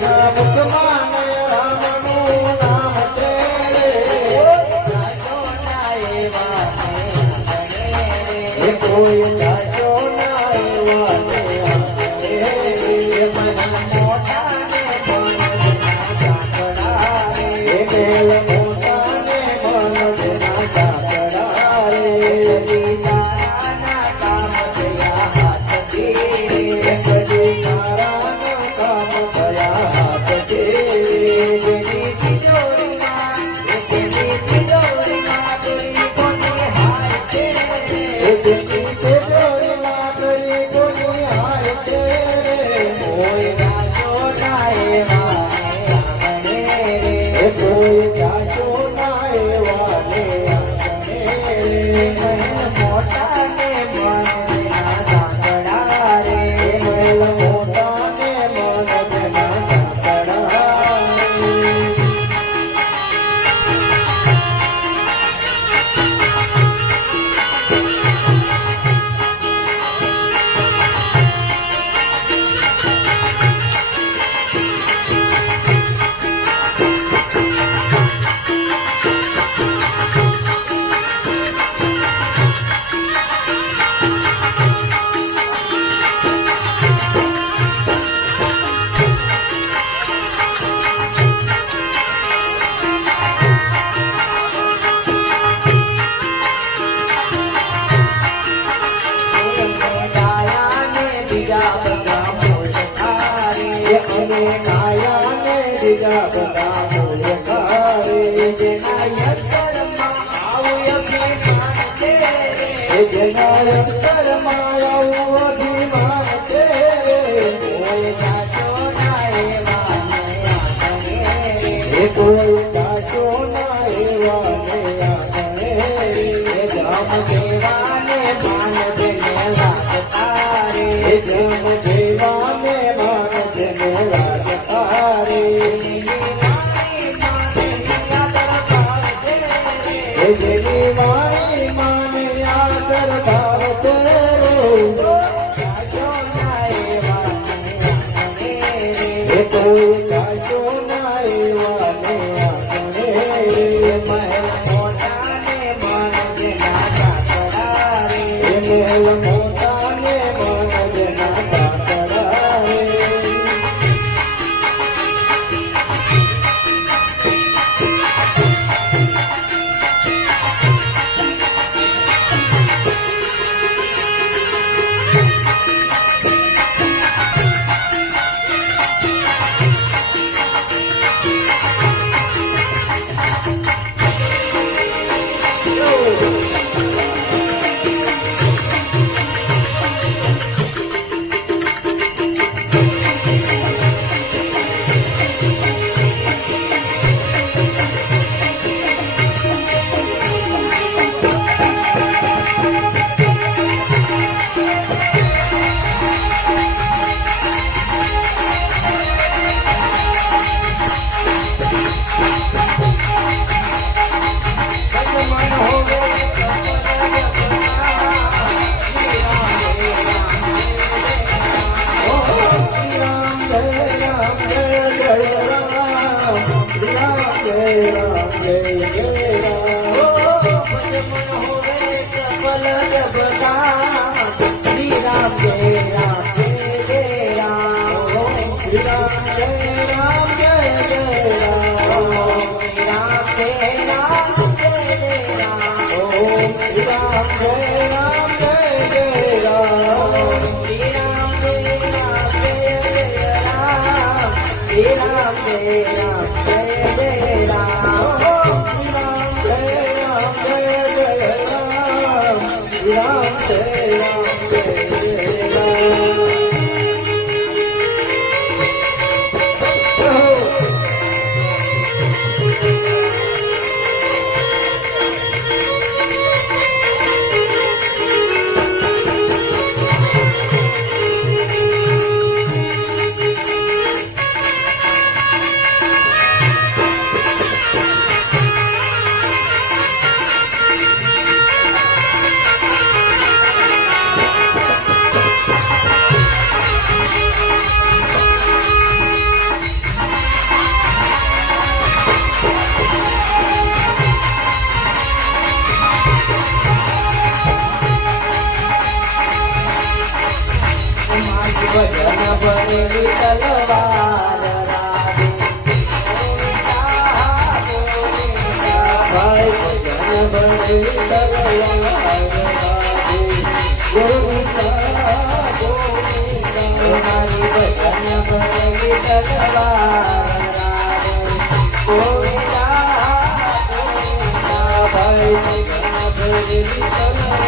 না રાજો એ ભરેલી તલવાર રાધે ભાઈ ભજન તલવાર રાધે ગોવિંદા ગોવિંદા મારી ભજન તલવાર રાધે ગોવિંદા ગોવિંદા ભાઈ ભજન ભરેલી તલવાર